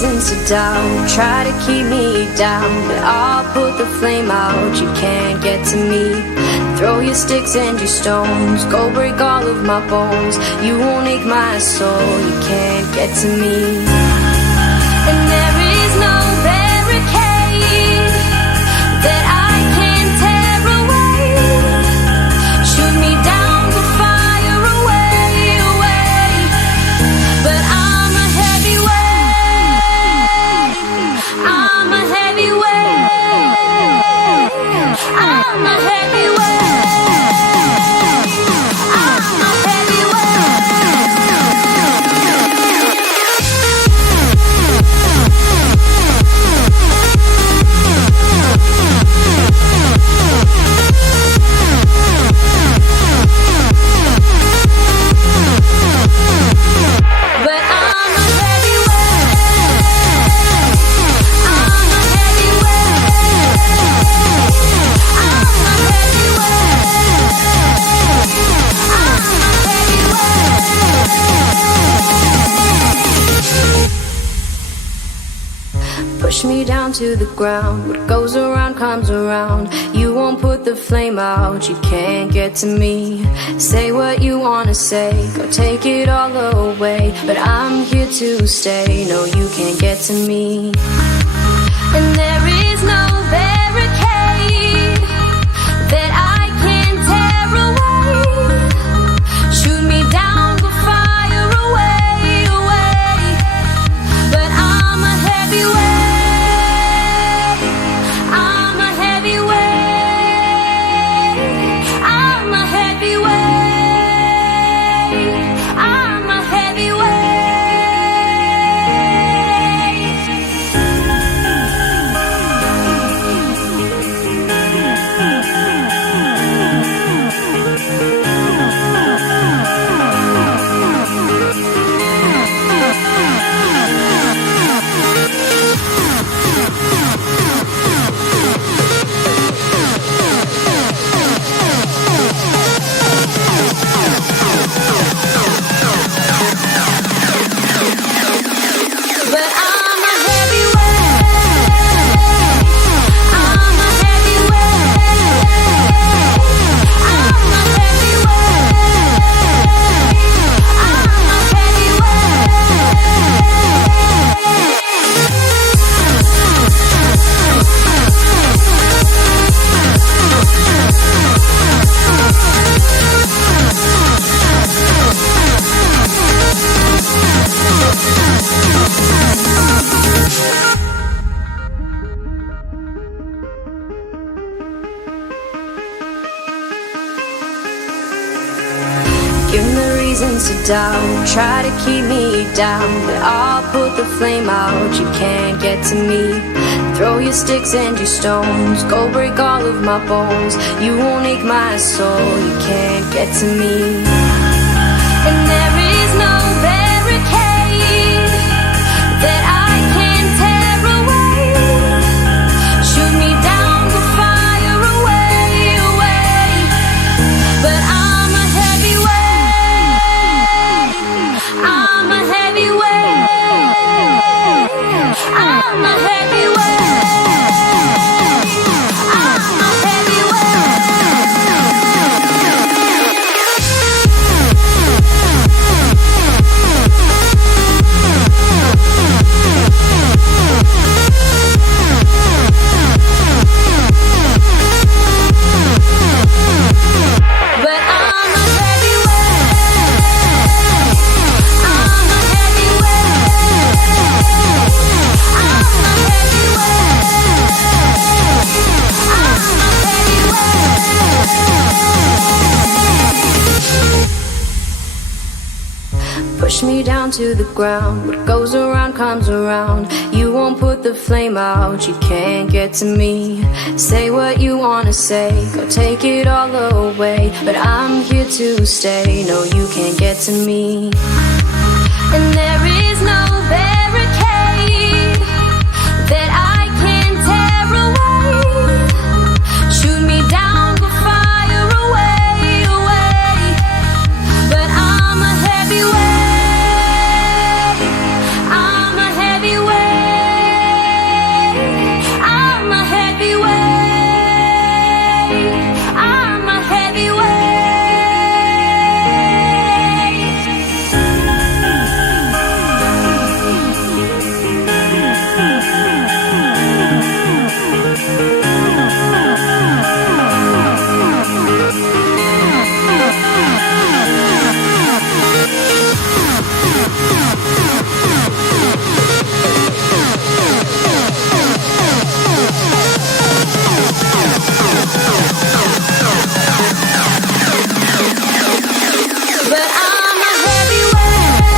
reasons to doubt, try to keep me down, but I'll put the flame out. You can't get to me. Throw your sticks and your stones, go break all of my bones. You won't ache my soul, you can't get to me. And there is no barricade that I can tear away. Shoot me down with fire away, away. But I'm a heavyweight, I'm a heavyweight, I'm a heavyweight. Push me down to the ground. What goes around comes around. You won't put the flame out, you can't get to me. Say what you wanna say, go take it all away, but I'm here to stay. No, you can't get to me. And there is no barricade that I can tear away. Shoot me down with fire away, away. But I'm a heavyweight, to doubt, try to keep me down, but I'll put the flame out. You can't get to me. Throw your sticks and your stones, go break all of my bones. You won't ache my soul, you can't get to me. And there is no barricade that I can tear away. Shoot me down with fire away, away. But I'm a heavyweight, I'm a heavyweight, I'm a heavyweight. Push me down to the ground. What goes around comes around. You won't put the flame out, you can't get to me. Say what you wanna say, go take it all away, but I'm here to stay. No, you can't get to me. And there is no